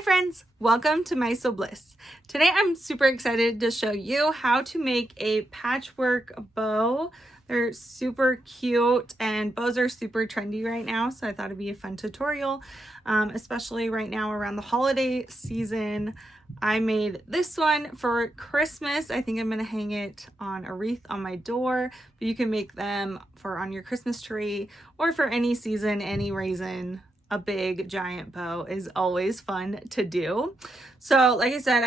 Hi friends, welcome to My Sew Bliss. Today I'm super excited to show you how to make a patchwork bow. They're super cute and bows are super trendy right now, so I thought it'd be a fun tutorial, especially right now around the holiday season. I made this one for Christmas. I think I'm going to hang it on a wreath on my door, but you can make them for on your Christmas tree or for any season, any reason. A big giant bow is always fun to do. So like I said,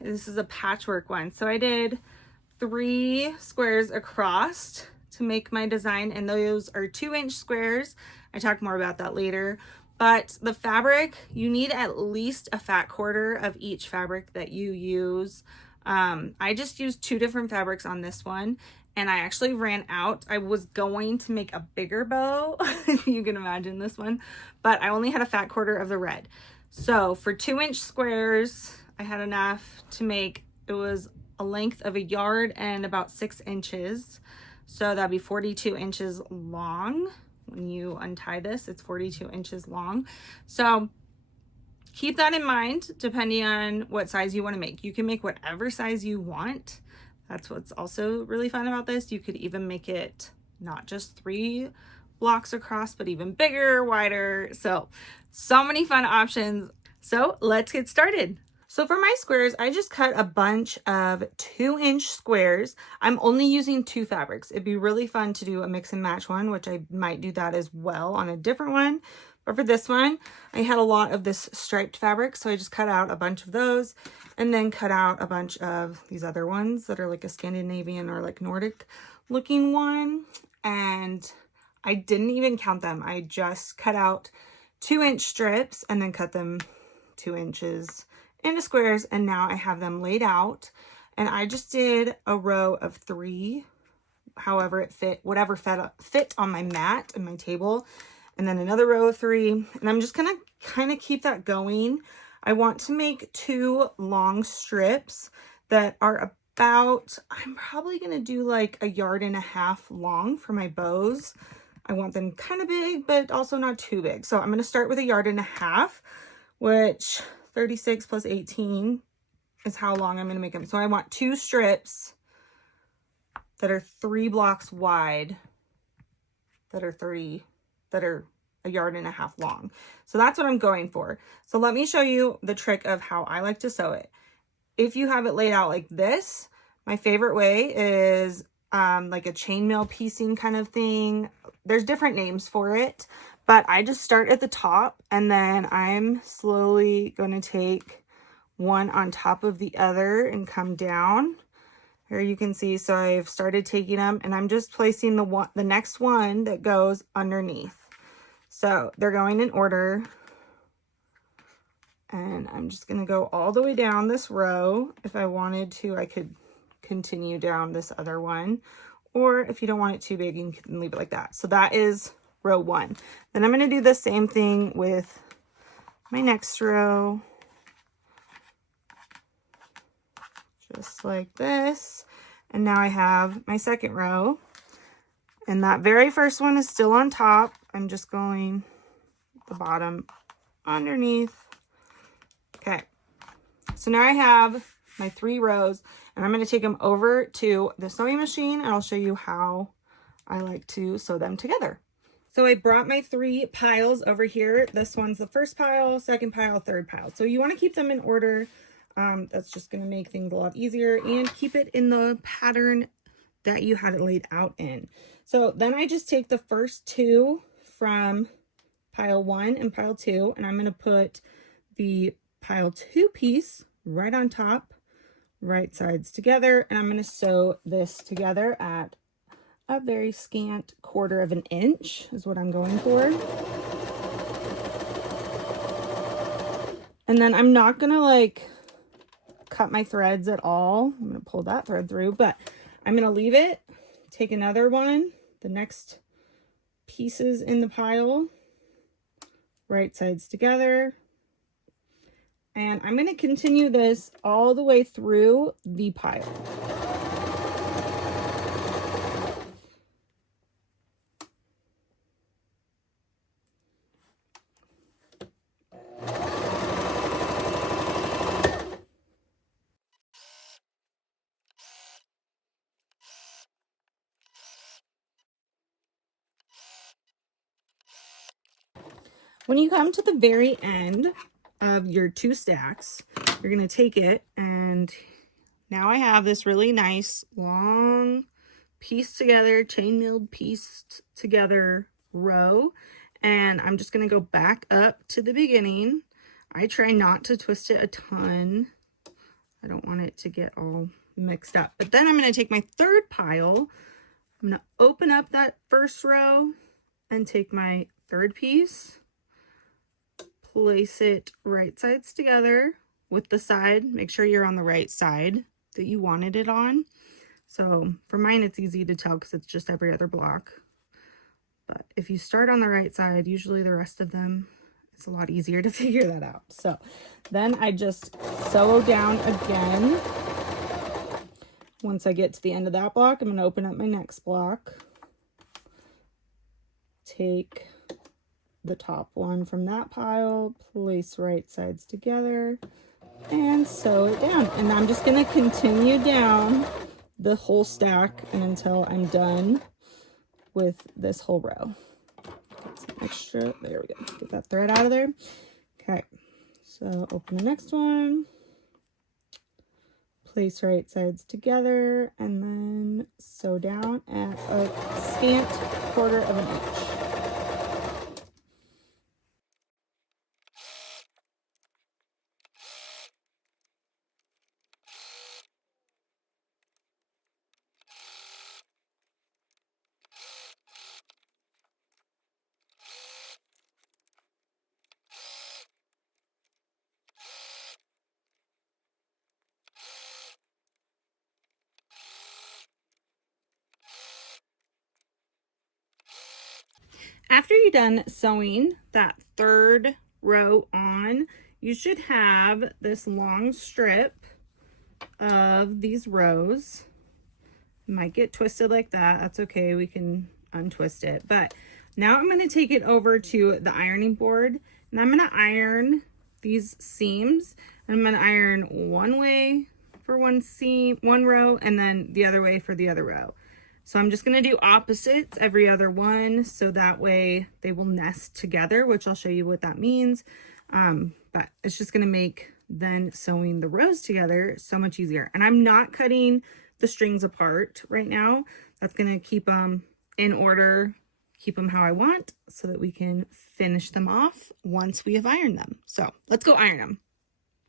this is a patchwork one. So I did 3 squares across to make my design, and those are 2-inch squares. I talk more about that later. But the fabric, you need at least a fat quarter of each fabric that you use. I just used 2 different fabrics on this one, and I actually ran out. I was going to make a bigger bow, if you can imagine this one, but I only had a fat quarter of the red. So for 2-inch squares, I had enough to make, it was a length of 1 yard and about 6 inches. So that'd be 42 inches long. When you untie this, it's 42 inches long. So keep that in mind, depending on what size you want to make. You can make whatever size you want. That's what's also really fun about this. You could even make it not just 3 blocks across, but even bigger, wider. So many fun options. So let's get started. So for my squares, I just cut a bunch of 2-inch squares. I'm only using 2 fabrics. It'd be really fun to do a mix and match one, which I might do that as well on a different one. But for this one, I had a lot of this striped fabric, so I just cut out a bunch of those and then cut out a bunch of these other ones that are like a Scandinavian or like Nordic looking one. And I didn't even count them. I just cut out 2-inch strips and then cut them 2 inches into squares, and now I have them laid out. And I just did a row of 3, however it fit, whatever fit on my mat and my table, and then another row of 3, and I'm just gonna kind of keep that going. I want to make 2 long strips that are about, I'm probably gonna do like 1.5 yards long for my bows. I want them kind of big, but also not too big. So I'm gonna start with 1.5 yards, which 36 plus 18 is how long I'm gonna make them. So I want 2 strips that are 3 blocks wide, that are 1.5 yards long. So that's what I'm going for. So let me show you the trick of how I like to sew it. If you have it laid out like this, my favorite way is like a chainmail piecing kind of thing. There's different names for it, but I just start at the top and then I'm slowly going to take one on top of the other and come down. Here you can see, so I've started taking them and I'm just placing the next one that goes underneath. So they're going in order, and I'm just going to go all the way down this row. If I wanted to, I could continue down this other one, or if you don't want it too big, you can leave it like that. So that is row 1. Then I'm going to do the same thing with my next row, just like this. And now I have my second row, and that very first one is still on top. I'm just going the bottom underneath. Okay, so now I have my 3 rows, and I'm going to take them over to the sewing machine, and I'll show you how I like to sew them together. So I brought my 3 piles over here. This one's the first pile, second pile, third pile. So you want to keep them in order. That's just going to make things a lot easier, and keep it in the pattern that you had it laid out in. So then I just take the first 2 from pile 1 and pile 2, and I'm going to put the pile 2 piece right on top, right sides together, and I'm going to sew this together at a very scant 1/4 inch is what I'm going for. And then I'm not going to like cut my threads at all. I'm going to pull that thread through, but I'm going to leave it, take another one, the next pieces in the pile, right sides together, and I'm going to continue this all the way through the pile. When you come to the very end of your 2 stacks, you're going to take it, and now I have this really nice long pieced together, chain milled pieced together row, and I'm just going to go back up to the beginning. I try not to twist it a ton. I don't want it to get all mixed up. But then I'm going to take my 3rd pile. I'm going to open up that 1st row and take my 3rd piece, place it right sides together with the side. Make sure you're on the right side that you wanted it on. So for mine, it's easy to tell because it's just every other block. But if you start on the right side, usually the rest of them, it's a lot easier to figure that out. So then I just sew down again. Once I get to the end of that block, I'm going to open up my next block. Take the top one from that pile, place right sides together, and sew it down. And I'm just going to continue down the whole stack and until I'm done with this whole row. Get some extra, there we go, get that thread out of there. Okay, so open the next one, place right sides together, and then sew down at a scant 1/4 of an inch. After you're done sewing that 3rd row on, you should have this long strip of these rows. It might get twisted like that. That's okay. We can untwist it. But now I'm going to take it over to the ironing board, and I'm going to iron these seams. I'm going to iron one way for one seam, one row, and then the other way for the other row. So I'm just going to do opposites every other one, so that way they will nest together, which I'll show you what that means. But it's just going to make then sewing the rows together so much easier. And I'm not cutting the strings apart right now. That's going to keep them in order, keep them how I want, so that we can finish them off once we have ironed them. So let's go iron them.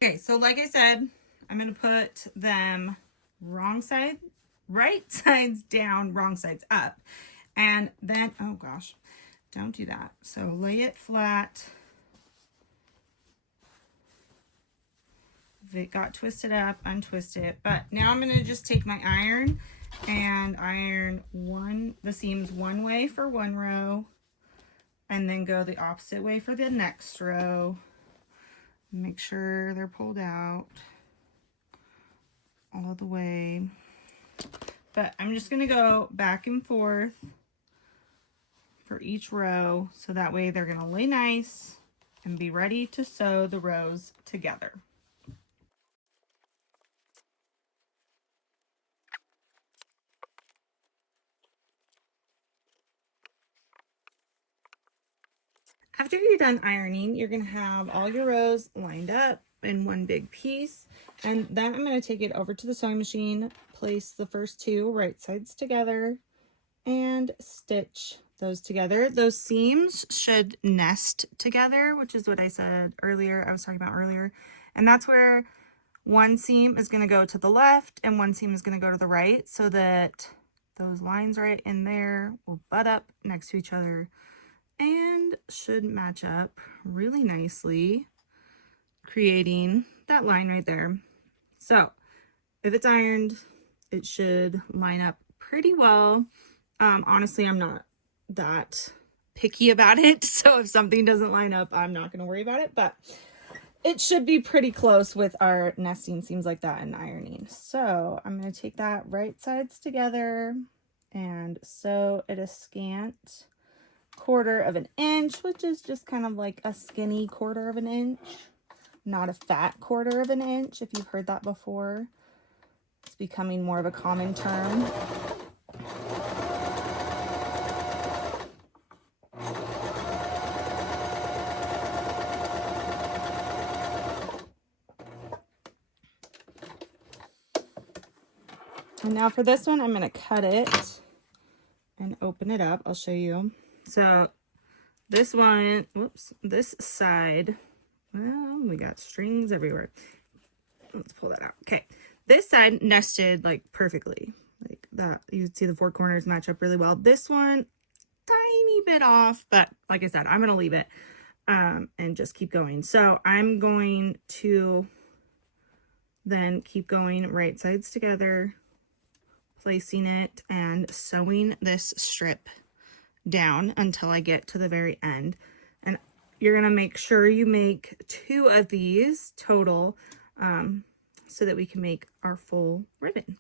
Okay, so like I said, I'm going to put them wrong side, right sides down, wrong sides up. And then, oh gosh, don't do that. So lay it flat. If it got twisted up, untwist it. But now I'm going to just take my iron and iron the seams one way for one row, and then go the opposite way for the next row. Make sure they're pulled out all the way. But I'm just going to go back and forth for each row, so that way they're going to lay nice and be ready to sew the rows together. After you're done ironing, you're going to have all your rows lined up in one big piece. And then I'm going to take it over to the sewing machine, place the first 2 right sides together, and stitch those together. Those seams should nest together, which is what I said earlier, I was talking about earlier. And that's where one seam is going to go to the left and one seam is going to go to the right, so that those lines right in there will butt up next to each other and should match up really nicely, creating that line right there. So if it's ironed, it should line up pretty well. Honestly, I'm not that picky about it, so if something doesn't line up, I'm not going to worry about it, but it should be pretty close with our nesting seams like that and ironing. So I'm going to take that right sides together and sew at a scant 1/4 of an inch, which is just kind of like a skinny 1/4 of an inch, not a fat 1/4 of an inch. If you've heard that before, it's becoming more of a common term. And now for this one, I'm going to cut it and open it up. I'll show you. So this one, whoops, this side, well, we got strings everywhere. Let's pull that out. Okay. This side nested like perfectly. Like that. You can see the four corners match up really well. This one, tiny bit off, but like I said, I'm going to leave it and just keep going. So I'm going to then keep going right sides together, placing it and sewing this strip down until I get to the very end. And you're going to make sure you make 2 of these total so that we can make our full ribbon.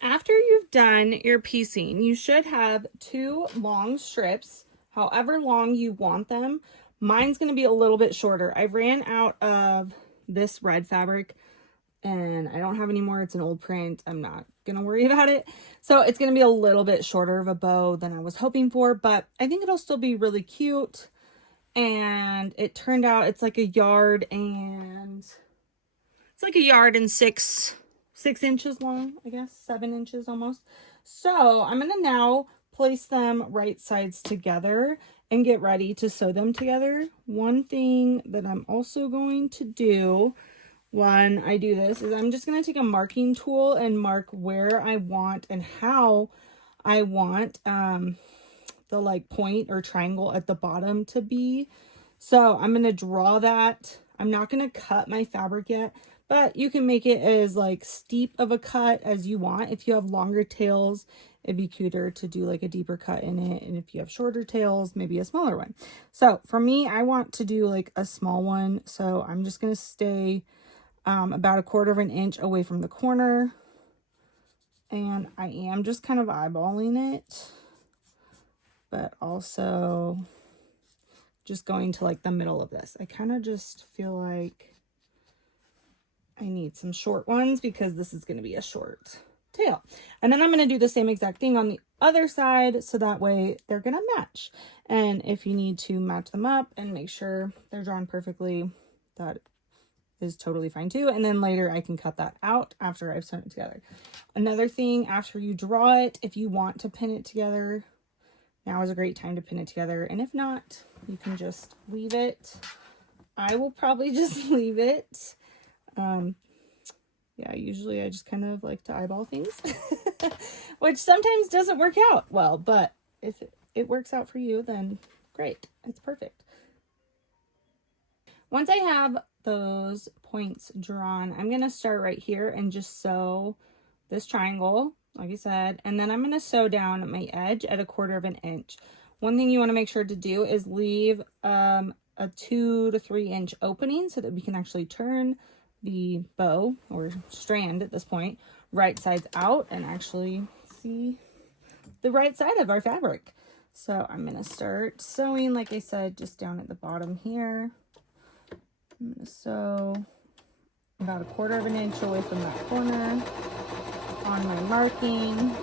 After you've done your piecing, you should have 2 long strips, however long you want them. Mine's going to be a little bit shorter. I ran out of this red fabric and I don't have any more. It's an old print. I'm not going to worry about it. So it's going to be a little bit shorter of a bow than I was hoping for, but I think it'll still be really cute. And it turned out it's like a yard and it's like a yard and 6 inches long, I guess, 7 inches almost. So I'm going to now place them right sides together and get ready to sew them together. One thing that I'm also going to do when I do this is I'm just going to take a marking tool and mark where I want and how I want the like point or triangle at the bottom to be. So I'm going to draw that. I'm not going to cut my fabric yet, but you can make it as like steep of a cut as you want. If you have longer tails, it'd be cuter to do like a deeper cut in it. And if you have shorter tails, maybe a smaller one. So for me, I want to do like a small one. So I'm just going to stay about 1/4 inch away from the corner. And I am just kind of eyeballing it, but also just going to like the middle of this. I kind of just feel like I need some short ones because this is going to be a short tail. And then I'm going to do the same exact thing on the other side so that way they're going to match. And if you need to match them up and make sure they're drawn perfectly, that is totally fine too. And then later I can cut that out after I've sewn it together. Another thing, after you draw it, if you want to pin it together, now is a great time to pin it together. And if not, you can just leave it. I will probably just leave it. Yeah, usually I just kind of like to eyeball things, which sometimes doesn't work out well, but if it works out for you, then great. It's perfect. Once I have those points drawn, I'm going to start right here and just sew this triangle, like I said, and then I'm going to sew down my edge at 1/4 inch. One thing you want to make sure to do is leave a 2 to 3 inch opening so that we can actually turn the bow or strand at this point right sides out and actually see the right side of our fabric. So I'm going to start sewing, like I said, just down at the bottom here. I'm going to sew about 1/4 inch away from that corner on my marking.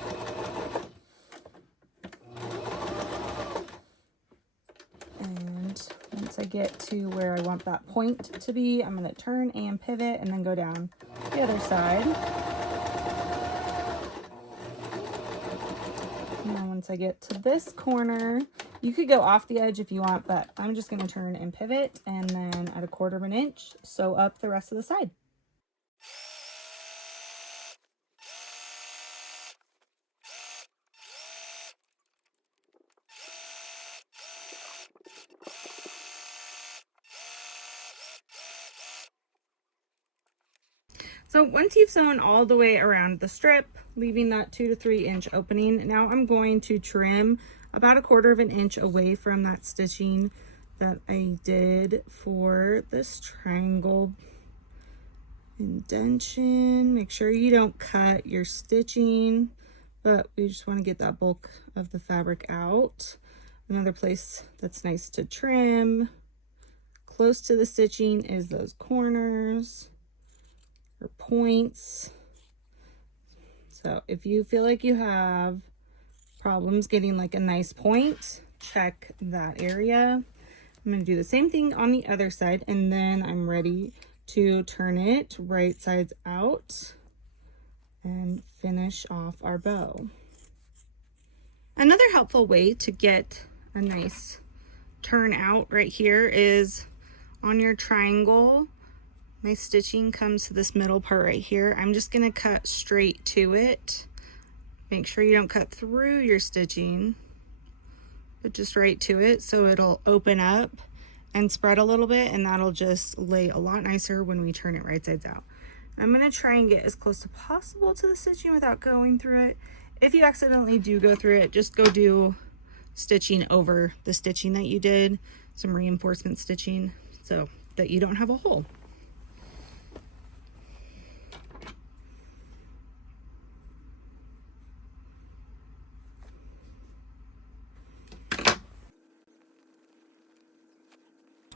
And once I get to where I want that point to be, I'm going to turn and pivot and then go down the other side. And then once I get to this corner, you could go off the edge if you want, but I'm just going to turn and pivot and then at 1/4 inch, sew up the rest of the side. So once you've sewn all the way around the strip, leaving that 2 to 3 inch opening, now I'm going to trim about 1/4 inch away from that stitching that I did for this triangle indentation. Make sure you don't cut your stitching, but we just want to get that bulk of the fabric out. Another place that's nice to trim close to the stitching is those corners or points. So if you feel like you have problems getting like a nice point, check that area. I'm going to do the same thing on the other side, and then I'm ready to turn it right sides out and finish off our bow. Another helpful way to get a nice turn out right here is on your triangle. My stitching comes to this middle part right here. I'm just going to cut straight to it. Make sure you don't cut through your stitching, but just right to it, so it'll open up and spread a little bit, and that'll just lay a lot nicer when we turn it right sides out. I'm going to try and get as close to possible to the stitching without going through it. If you accidentally do go through it, just go do stitching over the stitching that you did, some reinforcement stitching, so that you don't have a hole.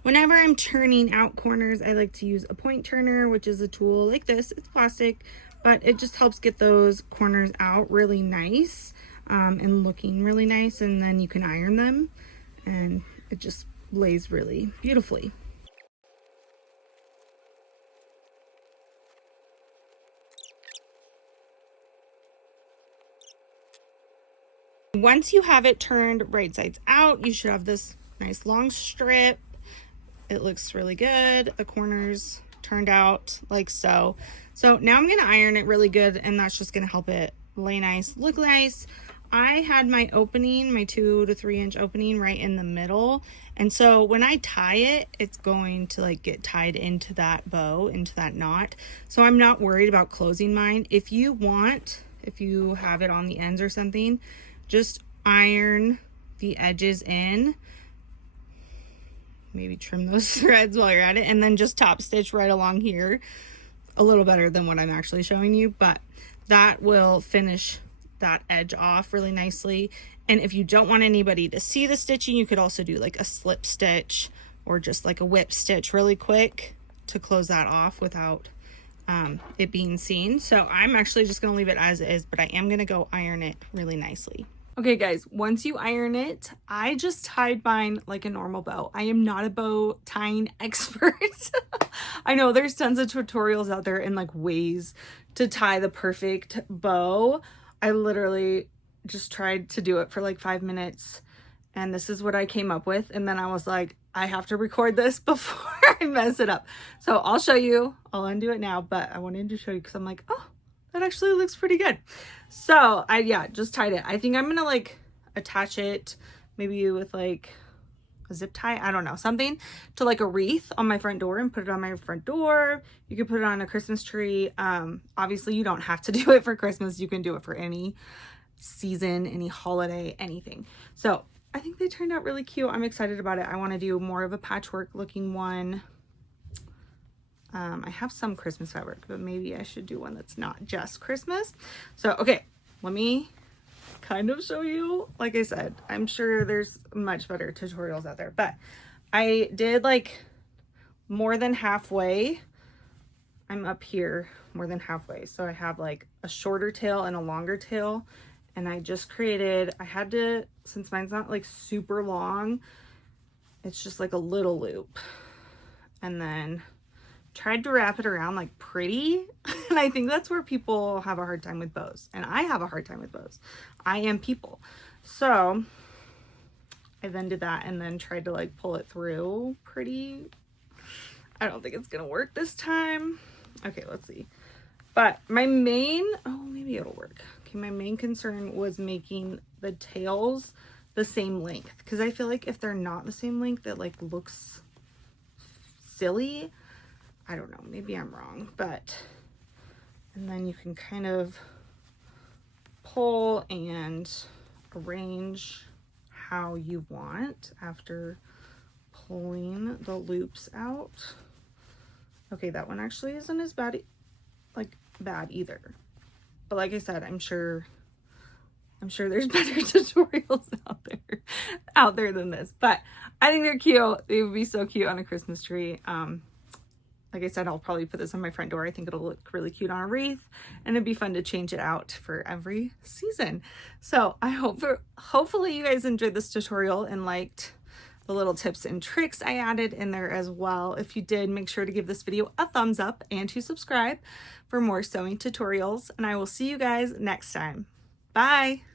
Whenever I'm turning out corners, I like to use a point turner, which is a tool like this. It's plastic, but it just helps get those corners out really nice and looking really nice, and then you can iron them and it just lays really beautifully. Once you have it turned right sides out, you should have this nice long strip. It looks really good. The corners turned out like so. So now I'm going to iron it really good, and that's just going to help it lay nice, look nice. I had my opening, my 2 to 3 inch opening right in the middle. And so when I tie it, it's going to like get tied into that bow, into that knot. So I'm not worried about closing mine. If you want, if you have it on the ends or something, just iron the edges in. Maybe trim those threads while you're at it, and then just top stitch right along here. A little better than what I'm actually showing you, but that will finish that edge off really nicely. And if you don't want anybody to see the stitching, you could also do like a slip stitch or just like a whip stitch really quick to close that off without it being seen. So I'm actually just going to leave it as is, but I am going to go iron it really nicely. Okay guys, once you iron it, I just tied mine like a normal bow. I am not a bow tying expert. I know there's tons of tutorials out there and like ways to tie the perfect bow. I literally just tried to do it for like 5 minutes, and this is what I came up with. And then I was like, I have to record this before I mess it up. So I'll show you, I'll undo it now, but I wanted to show you because I'm like, oh, that actually looks pretty good. So I just tied it. I think I'm gonna like attach it maybe with like a zip tie, I don't know, something to like a wreath on my front door and put it on my front door. You could put it on a Christmas tree. Obviously you don't have to do it for Christmas. You can do it for any season, any holiday, anything. So I think they turned out really cute. I'm excited about it. I want to do more of a patchwork looking one. I have some Christmas fabric, but maybe I should do one that's not just Christmas. So, okay, let me kind of show you. Like I said, I'm sure there's much better tutorials out there, but I did like more than halfway. I'm up here more than halfway. So I have like a shorter tail and a longer tail. And I just created, I had to, since mine's not like super long, it's just like a little loop. And then tried to wrap it around like pretty. And I think that's where people have a hard time with bows. And I have a hard time with bows. I am people. So I then did that and then tried to like pull it through pretty. I don't think it's gonna work this time. Okay, let's see. But my main, oh, maybe it'll work. Okay, my main concern was making the tails the same length, because I feel like if they're not the same length, it like looks silly. I don't know, maybe I'm wrong, but, and then you can kind of pull and arrange how you want after pulling the loops out. Okay, that one actually isn't as bad, bad either. But like I said, I'm sure there's better tutorials out there than this. But I think they're cute. They would be so cute on a Christmas tree. like I said, I'll probably put this on my front door. I think it'll look really cute on a wreath, and it'd be fun to change it out for every season. So I hopefully you guys enjoyed this tutorial and liked the little tips and tricks I added in there as well. If you did, make sure to give this video a thumbs up and to subscribe for more sewing tutorials, and I will see you guys next time. Bye!